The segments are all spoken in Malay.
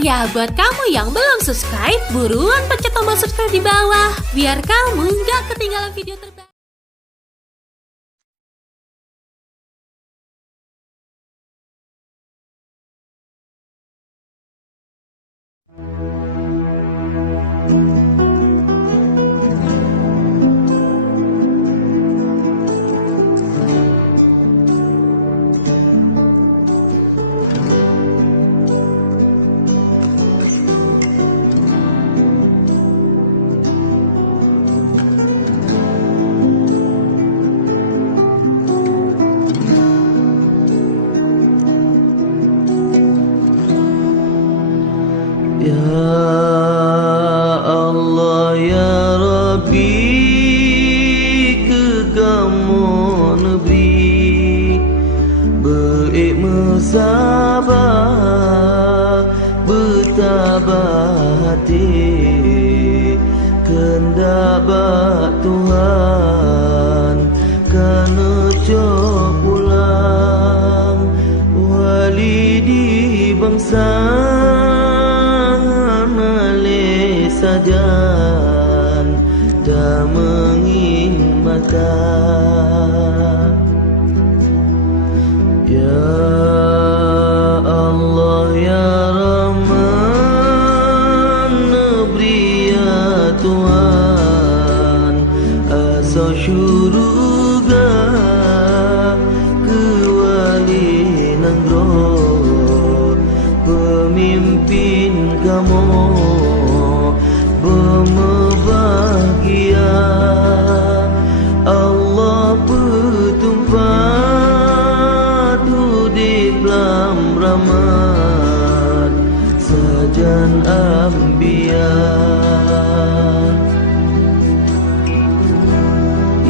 ya buat kamu yang belum subscribe, buruan pencet tombol subscribe di bawah biar kamu nggak ketinggalan video terbaru. Ya Allah ya Rabbi, ke kamu negeri berikmesabah, bertabah hati, kendak bak Tuhan kena cok pulang walidi bangsa sajan dah menging mata. Ya Allah ya Rahman, beri ya Tuhan asal syurga ke wali nanggro pemimpin kamu bahagia. Allah bertumpah di dalam rahmat sajan anbiya.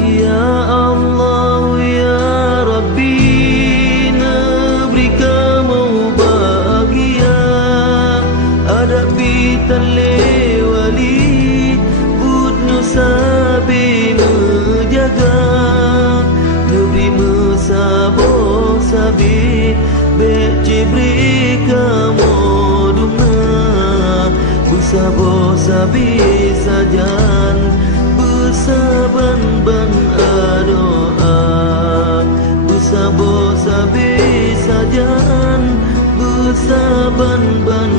Ya Allah ya Rabbi, negeri kamu bahagia, hadapi tali wali putnu sabi menjaga, negeri mesabo sabi becibri kamu dumna, bersabo sabi sajan bersaban-ban doa, bersabo sabi sajan bersaban-ban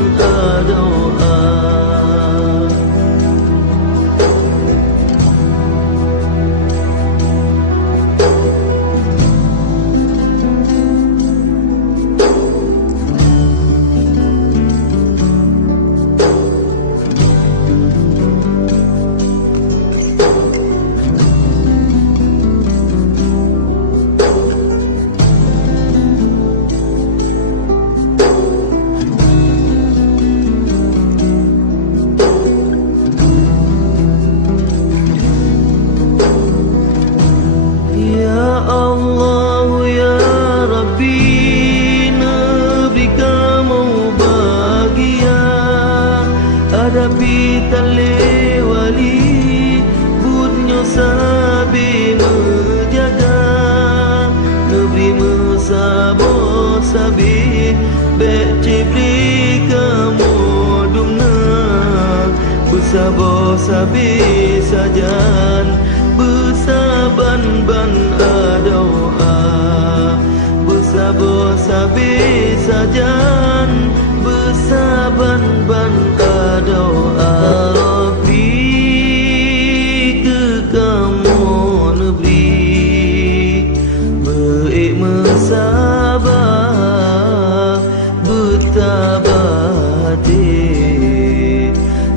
doa. Hadapi tali wali budnya sabi menjaga, negeri mesabo sabi becibri kamu dumna, bersabo sabi sajan bersaban-ban doa, bersabo sabi sajan bersaban-ban doa. Rabbi ke kamu negeri berikmesabah, bertabah hati,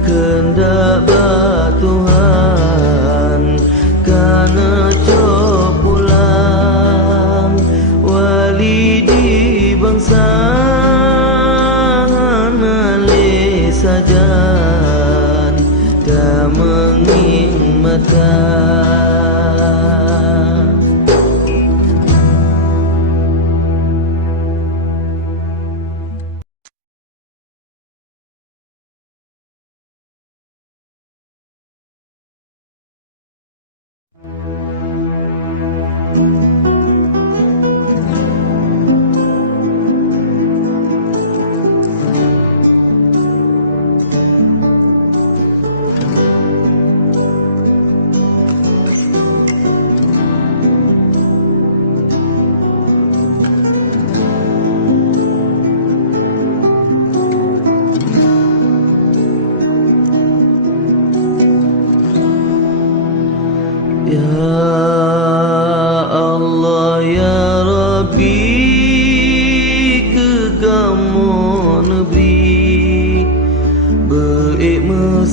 kendak bak Tuhan kana cok pulang walidi bangsa sajan dah menging mata.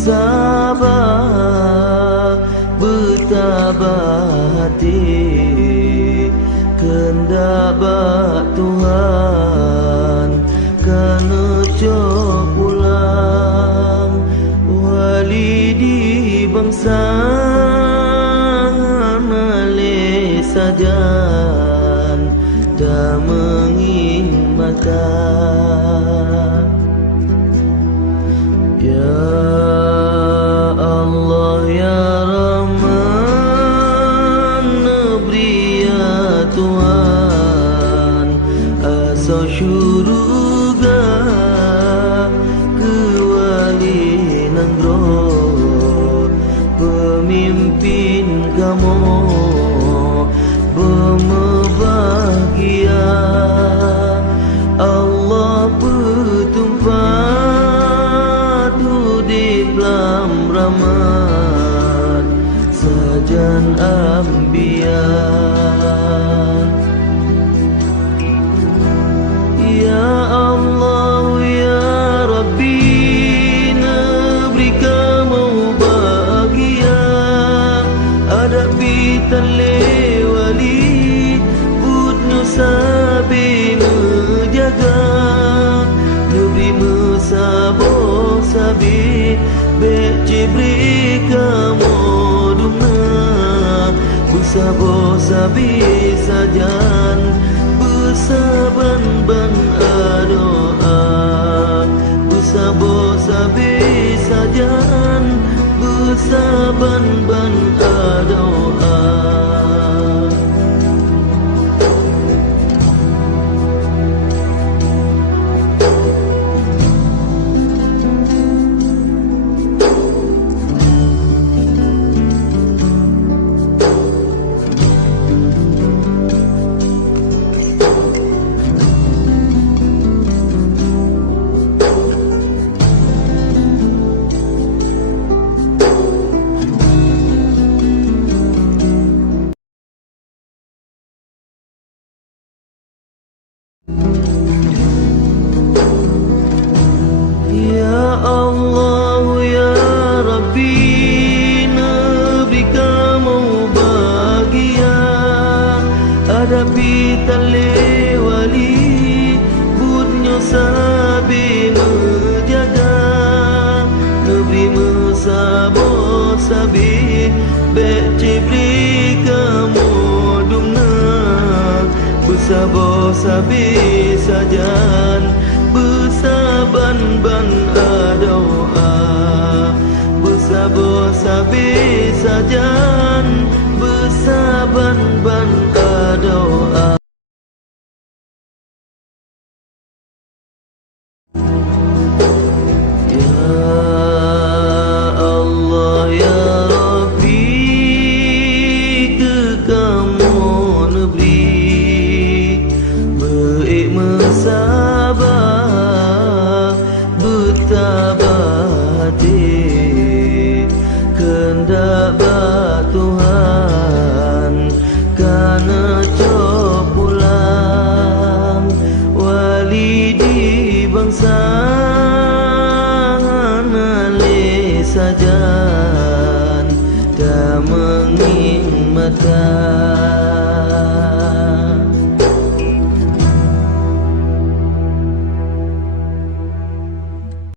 sabar bertabah hati kehendak bak Tuhan kena cok pulang wali di bangsa malih sajan dah mengingatkan. Ya Allah ya Rahman beri ya Tuhan asal syurga ke wali nanggro pemimpin kamu berbahagia Allah bertumpah tu di dalam rahmat sajan anbiya. Ya Allah ya Rabbi negeri kamu bahagia hadapi tali wali putnu sabi menjaga negeri mesabo sabi beci beri kamu dumna busabo sabi sajan besaban-ban doa busabo sabi sajan besaban-ban doa. Ya Allah ya Rabbi negeri kamu bahagia hadapi tali wali budnya sabi menjaga negeri mesabo sabi beci beri kamu dumna busabo sabi sajan besaban-ban doa besabo sabi sajan besaban-ban doa. Ya Allah ya Rabbi ke kamu negeri baik sabar bertabah hati kehendak bak Tuhan karena cok pulang wali di bangsa malih sajan dah mengingatkan.